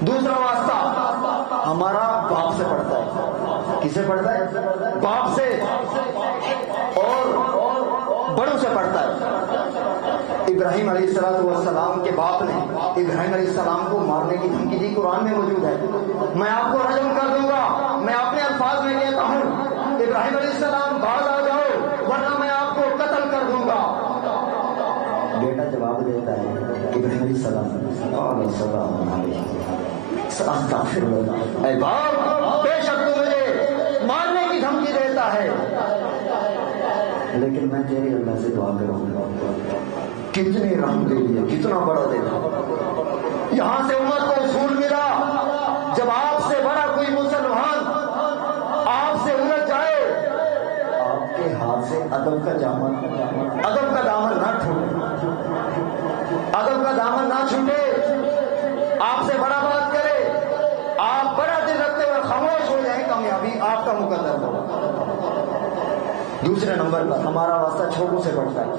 دوسرا واسطہ ہمارا باپ سے پڑتا ہے. کسے پڑتا ہے؟ باپ سے اور بڑوں سے پڑتا ہے. ابراہیم علیہ السلام کے باپ نے ابراہیم علیہ السلام کو مارنے کی دھمکی دی، قرآن میں موجود ہے. میں آپ کو رجم کر دوں گا. میں اپنے الفاظ میں کہتا ہوں ابراہیم علیہ السلام باز آ جاؤ ورنہ میں آپ کو قتل کر دوں گا. بیٹا جواب دیتا ہے ابراہیم علیہ السلام اے باپ بے شک تو مجھے مارنے کی دھمکی دیتا ہے لیکن میں تیرے اللہ سے دعا کروں گا. کتنے رحم دے دیا، کتنا بڑا دیتا. یہاں سے امت کو اصول ملا جب آپ سے بڑا کوئی مسلمان آپ سے الجھ جائے آپ کے ہاتھ سے ادب کا دامن نہ چھوٹے، ادب کا دامن نہ چھوٹے. آپ سے بڑا بات کرے آپ بڑا دل رکھتے ہوئے خاموش ہو جائیں، کامیابی آپ کا مقدر ہو. دوسرے نمبر پر ہمارا واسطہ چھوٹوں سے پڑتا ہے.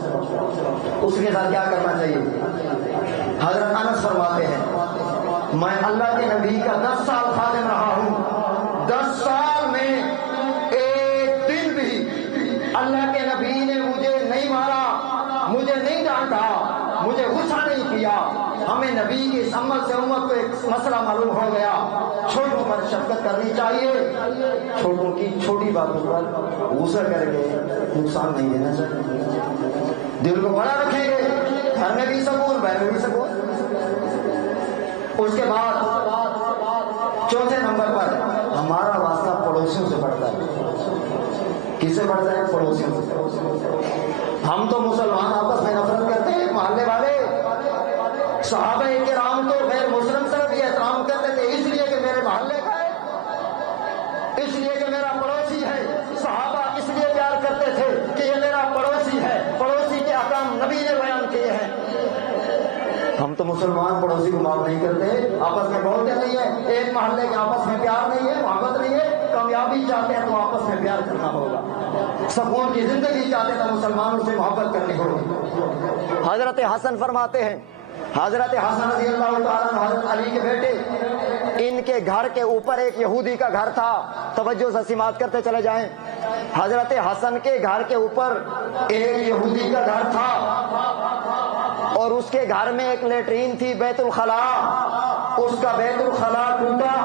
اس کے ساتھ کیا کرنا چاہیے؟ حضرت انس فرماتے ہیں میں اللہ کے نبی کا 10 سال خادم رہا ہوں. 10 سال میں ایک دن بھی اللہ کے نبی نے مجھے نہیں مارا، مجھے نہیں ڈانٹا، مجھے غصہ نہیں کیا. ہمیں نبی کی اس عمل سے امت کو ایک مسئلہ معلوم ہو گیا، چھوٹوں پر شفقت کرنی چاہیے. چھوٹوں کی چھوٹی باتوں پر غصہ کر کے نقصان نہیں دینا چاہیے. دل کو بڑا رکھیں گے گھر میں بھی سکون، بہر میں بھی سکون. اس کے بعد چوتھے نمبر پر ہمارا واسطہ پڑوسیوں سے پڑتا ہے. کس سے پڑتا ہے؟ پڑوسیوں سے. ہم تو مسلمان آپس میں نفرت کرتے ہیں، محلے والے. صحابہ کرام تو غیر مسلم سے بھی احترام کرتے تھے اس لیے کہ میرے محلے کا ہے، اس لیے کہ میرا پڑوسی ہے. صحابہ اس لیے پیار کرتے تھے کہ یہ میرا پڑوسی ہے، پڑوسی کے احکام نبی نے بیان کیے ہیں. ہم تو مسلمان پڑوسی کو معاف نہیں کرتے، آپس میں بولتے نہیں ہے، ایک محلے کے آپس میں پیار نہیں ہے، محبت نہیں ہے. کامیابی چاہتے ہیں تو آپس میں پیار کرنا ہوگا، سکون کی زندگی چاہتے ہیں تو مسلمانوں سے محبت کرنی ہوگی. حضرت حسن فرماتے ہیں، حضرت حسن رضی اللہ تعالیٰ عنہ حضرت علی کے بیٹے، ان کے گھر کے اوپر ایک یہودی کا گھر تھا. توجہ سے سماعت کرتے چلے جائیں. حضرت حسن کے گھر کے اوپر ایک یہودی کا گھر تھا اور اس کے گھر میں ایک لیٹرین تھی، بیت الخلاء. اس کا بیت الخلاء ٹوٹا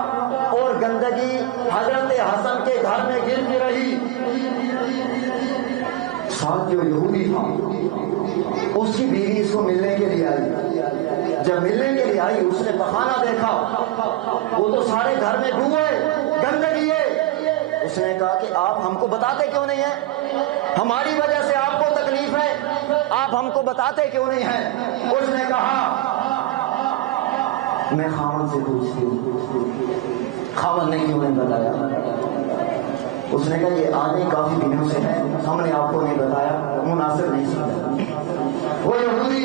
اور گندگی حضرت حسن کے گھر میں گرتی رہی. ساتھ جو یہودی تھا اس کی بیوی اس کو ملنے کے لیے آئی. جب ملنے کے لیے آئی اس نے پخانہ دیکھا، وہ تو سارے گھر میں ڈوبے، گندگی ہے. اس نے کہا کہ آپ ہم کو بتاتے کیوں نہیں ہیں؟ ہماری وجہ سے آپ کو تکلیف ہے، آپ ہم کو بتاتے کیوں نہیں ہیں؟ اس نے کہا میں خاوند سے پوچھتی ہوں. خاوند نے کیوں نہیں بتایا؟ اس نے کہا یہ آدمی کافی دنوں سے ہے، ہم نے آپ کو نہیں بتایا، مناسب نہیں سمجھا. وہ یہودی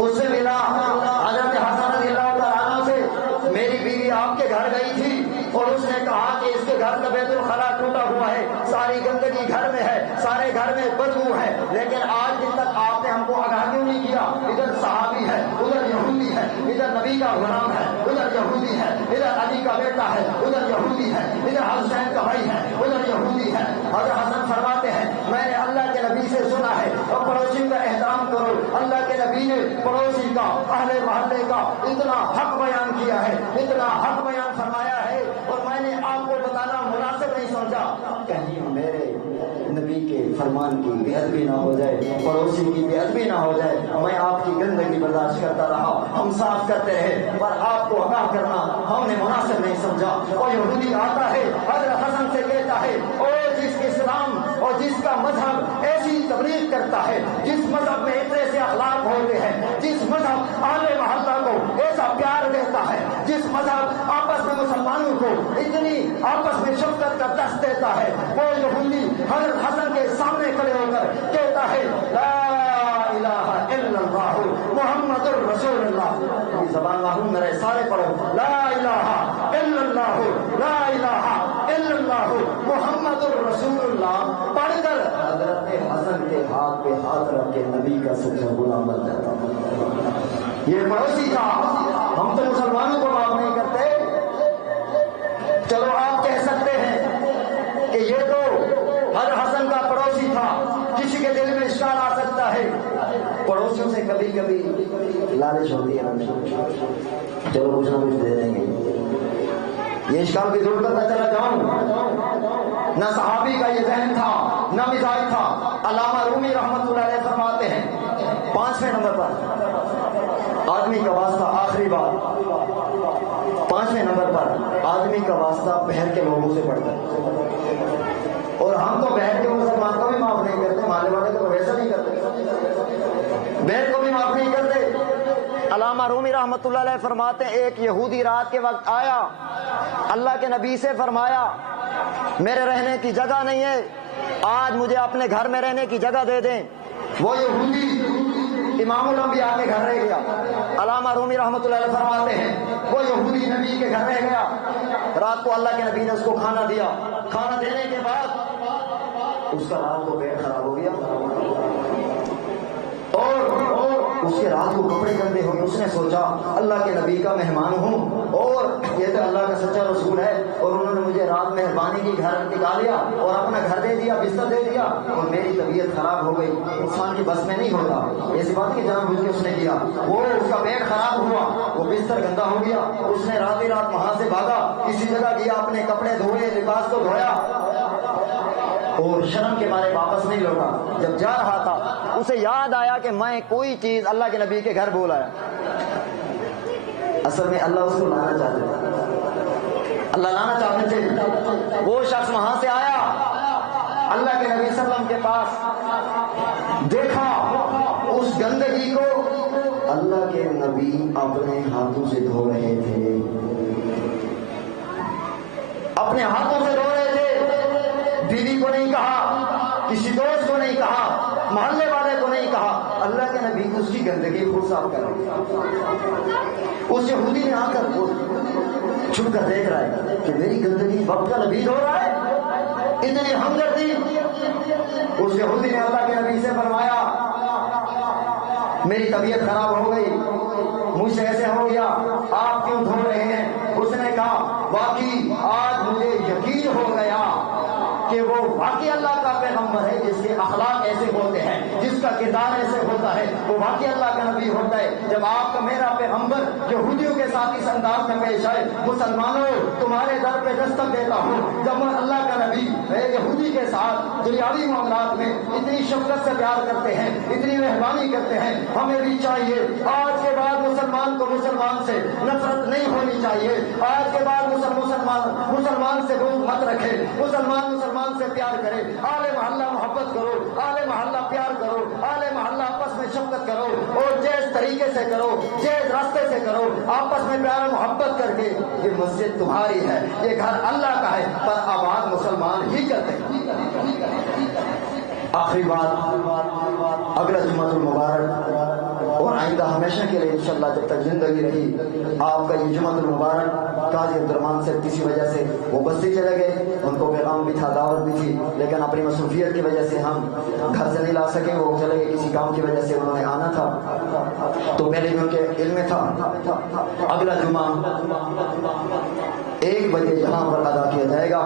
اس سے ملا حضرت حسن رضی اللہ تعالیٰ عنہ سے، میری بیوی آپ کے گھر گئی تھی اور اس نے کہا کہ اس کے گھر کا بیت الخلاء ٹوٹا ہوا ہے، ساری گندگی گھر میں ہے، سارے گھر میں بدبو ہے، لیکن آج دن تک آپ نے ہم کو آگاہ کیوں نہیں کیا؟ ادھر صحابی ہے، ادھر یہودی ہے، ادھر نبی کا غلام ہے، ادھر یہودی ہے، ادھر علی کا بیٹا ہے، ادھر یہودی ہے، ادھر حسین کا بھائی ہے، ادھر یہودی ہے. حضرت حسن فرماتے ہیں میں نے اللہ کے نبی سے سنا ہے اور پڑوسی کا احترام کرو. اللہ کے نبی نے پڑوسی کا، اہل محلے کا اتنا حق بیان کیا ہے، اتنا حق بیان فرمایا ہے اور میں نے آپ کو بتانا مناسب نہیں سمجھا. کہیں میرے نبی کے فرمان کی بے ادبی نہ ہو جائے، پڑوسی کی بے ادبی نہ ہو جائے. میں آپ کی گندگی برداشت کرتا رہا، ہم صاف کرتے رہے پر آپ کو آگاہ کرنا ہم نے مناسب نہیں سمجھا. اور یہودی آتا ہے حضرت حسن سے کہتا ہے اور جس اسلام اور جس کا مذہب ایسی تبلیغ کرتا ہے، جس مذہب میں اتنے سے اخلاق ہوتے ہیں، جس مذہب اہل محلہ کو ایسا پیار دیتا ہے، جس مذہب آپس میں مسلمانوں کو اتنی آپس میں شفقت کا درس دیتا ہے، وہ یہودی حضرت حسن کے سامنے کھڑے ہو کر کہتا ہے لا الہ الا اللہ محمد الرسول اللہ. زبان معلوم میرے سارے پڑھو، لا الہ الا اللہ، لا الہ الا اللہ محمد الرسول اللہ پڑھ کر حضرت حسن کے ہاتھ پہ ہاتھ رکھ کے نبی کا سچا غلام بن جاتا. یہ پڑوسی کا ہم چلو آپ کہہ سکتے ہیں کہ یہ تو حضرت حسن کا پڑوسی تھا، کسی کے دل میں اشکال آ سکتا ہے، پڑوسیوں سے کبھی کبھی لالچ ہوتی ہے، چلو کچھ نہ کچھ دے دیں گے، یہ اشکال بھی دور کرتا چلا جاؤں۔ نہ صحابی کا یہ ذہن تھا، نہ مزاج تھا۔ علامہ رومی رحمۃ اللہ علیہ فرماتے ہیں 5ویں نمبر پر آدمی کا واسطہ، آخری بات 5ویں نمبر پر آدمی کا واسطہ بہر کے لوگوں سے پڑتا ہے، اور ہم تو بہر کے مسلمان کو بھی معاف نہیں کرتے، مالے والے کو ویسا نہیں کرتے، بہر کو بھی معاف نہیں کرتے۔ علامہ رومی رحمۃ اللہ علیہ فرماتے ہیں ایک یہودی رات کے وقت آیا، اللہ کے نبی سے فرمایا میرے رہنے کی جگہ نہیں ہے، آج مجھے اپنے گھر میں رہنے کی جگہ دے دیں۔ وہ یہودی امام الانبیاء کے گھر رہ گیا۔ علامہ رومی رحمۃ اللہ علیہ فرماتے ہیں وہ یہودی نبی کے گھر رہ گیا، رات کو اللہ کے نبی نے اس کو کھانا دیا، کھانا دینے کے بعد اس کا رات کو پیٹ خراب ہو گیا، اور اس کے رات کو کپڑے گندے ہو گئے۔ اس نے سوچا اللہ کے نبی کا مہمان ہوں اور یہ تو اللہ کا سچا رسول ہے، اور انہوں نے مجھے رات مہربانی کی گھر نکالیا اور اپنا گھر دے دیا، بستر دے دیا، اور میری طبیعت خراب ہو گئی، انسان کی بس میں نہیں ہوتا، ایسی بات نہیں کہ جان بوجھ کے اس نے کیا، وہ اس کا پیٹ خراب ہوا، وہ بستر گندا ہو گیا، اس نے رات ہی رات وہاں سے بھاگا، کسی جگہ گیا، اپنے کپڑے دھوئے، لباس کو دھویا، اور شرم کے مارے واپس نہیں لوٹا۔ جب جا رہا تھا اسے یاد آیا کہ میں کوئی چیز اللہ کے نبی کے گھر بول آیا۔ اصل میں اللہ اس کو لانا چاہتے تھے، اللہ لانا چاہتے تھے۔ وہ شخص وہاں سے آیا، اللہ کے نبی صلی اللہ علیہ وسلم کے پاس، دیکھا اس گندگی کو اللہ کے نبی اپنے ہاتھوں سے دھو رہے تھے، اپنے ہاتھوں سے دھو رہے تھے، بیوی کو نہیں کہا، کسی دوست کو نہیں کہا، محلے والے کو نہیں کہا، اللہ کے نبی اس کی گندگی خود صاف کر رہے۔ اس یہودی نے آ کر وہ چھپ کر دیکھ رہا ہے کہ میری گندگی وقت کا نبی دھو رہا ہے، اتنی ہمدردی۔ اس یہودی نے اللہ کے نبی سے فرمایا میری طبیعت خراب ہو گئی، مجھ سے ایسے ہو گیا، آپ کیوں دھو رہے ہیں؟ اس نے کہا واقعی آج مجھے یقین ہو گیا کہ وہ واقعی اللہ کا پیغمبر ہے، جس کے اخلاق ایسے ہوتے ہیں، جس کا کردار ایسے ہوتا ہے، وہ واقعی اللہ کا نبی ہوتا ہے۔ جب آپ کا میرا پیغمبر یہودیوں کے ساتھ اس انداز میں پیش آئے، مسلمانوں تمہارے در پہ دستک دیتا ہوں، جب اللہ کا نبی یہودی کے ساتھ دنیاوی معاملات میں اتنی شفقت سے پیار کرتے ہیں، اتنی مہربانی کرتے ہیں، ہمیں بھی چاہیے آج کے بعد مسلمان کو مسلمان سے نفرت نہیں ہونی چاہیے، آج کے بعد مسلمان سے بغض مت رکھے، مسلمان سے پیار کرے، آل محلہ محبت کرو، آل محلہ پیار کرو، آل محلہ آپس میں شفقت کرو، اور جیس طریقے سے کرو، جیس راستے سے کرو، آپس میں پیار محبت کر کے۔ یہ مسجد تمہاری ہے، یہ گھر اللہ کا ہے، پر آباد مسلمان ہی کرتے ہیں۔ آخری بات، اگلا جمعۃ المبارک اور آئندہ ہمیشہ کے لیے انشاءاللہ جب تک زندگی رہی، آپ کا یہ جمعۃ المبارک قاضی عبدالرحمان سے کسی وجہ سے وہ بستی چلے گئے، ان کو پیغام بھی تھا، دعوت بھی تھی، لیکن اپنی مصروفیت کی وجہ سے ہم گھر سے نہیں لا سکے، وہ چلے گئے کسی کام کی وجہ سے، انہوں نے آنا تھا تو پہلے بھی ان کے علم میں تھا۔ اگلا جمعہ 1 بجے یہاں پر ادا کیا جائے گا۔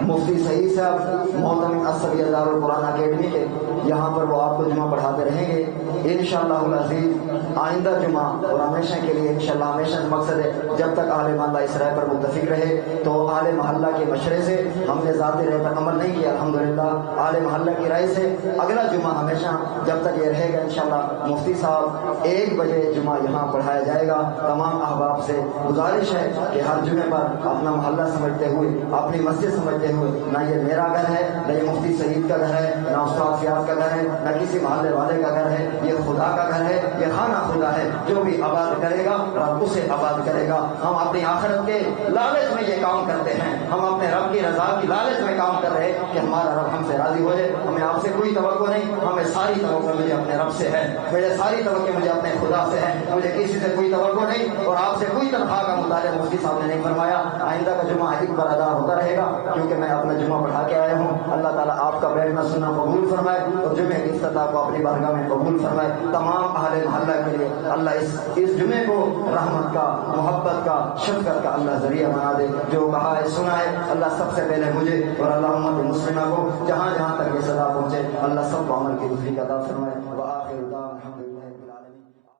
مفتی سعید صاحب محترم اسد اللہ القرآن اکیڈمی کے یہاں پر وہ آپ کو جمعہ پڑھاتے رہیں گے انشاءاللہ العزیز۔ آئندہ جمعہ اور ہمیشہ کے لیے انشاءاللہ، ہمیشہ مقصد ہے جب تک اہل محلہ اس رائے پر متفق رہے، تو اہل محلہ کے مشورے سے ہم نے ذاتی رائے پر عمل نہیں کیا، الحمدللہ اہل محلہ کی رائے سے اگلا جمعہ ہمیشہ جب تک یہ رہے گا انشاءاللہ مفتی صاحب 1 بجے جمعہ یہاں پڑھایا جائے گا۔ تمام احباب سے گزارش ہے کہ ہر جمعے پر اپنا محلہ سمجھتے ہوئے، اپنی مسجد سمجھتے ہوئے، نہ یہ میرا گھر ہے، نہ یہ مفتی سعید کا گھر ہے، نہ استاد فیاض کا گھر ہے، نہ کسی محلے والے کا گھر ہے، یہ خدا کا گھر ہے، یہ خانہ خدا ہے، جو بھی آباد کرے گا رب اسے آباد کرے گا۔ ہم اپنی آخرت کے لالچ میں یہ کام کرتے ہیں، ہم اپنے رب کی رضا کی لالچ میں کام کر رہے کہ ہمارا رب ہم سے راضی ہو جائے۔ ہمیں آپ سے کوئی توقع نہیں، ہمیں ساری توقع مجھے اپنے رب سے ہے، مجھے ساری توقع مجھے اپنے خدا سے ہے، مجھے کسی سے کوئی توقع نہیں اور آپ سے کوئی تنخواہ کا مطالعہ مفتی صاحب نے نہیں فرمایا. آئندہ کا جمعہ ایک بار ادا ہوتا رہے گا کیونکہ میں اپنا جمعہ پڑھا کے آیا ہوں. اللہ تعالیٰ آپ کا بیٹھنا سننا قبول فرمائے اور جمعے کی افتتاح کو اپنی بارگاہ میں قبول فرمائے. تمام اہل محلہ کے لیے اللہ اس جمعے کو رحمت کا، محبت کا، شفقت کا اللہ ذریعہ بنا دے. جو کہا ہے سنا ہے اللہ سب سے پہلے مجھے اور اللہ امت مسلمہ کو جہاں جہاں تک یہ صدا پہنچے اللہ سب کو عمل کی توفیق عطا فرمائے. وآخر دعوانا الحمدللہ.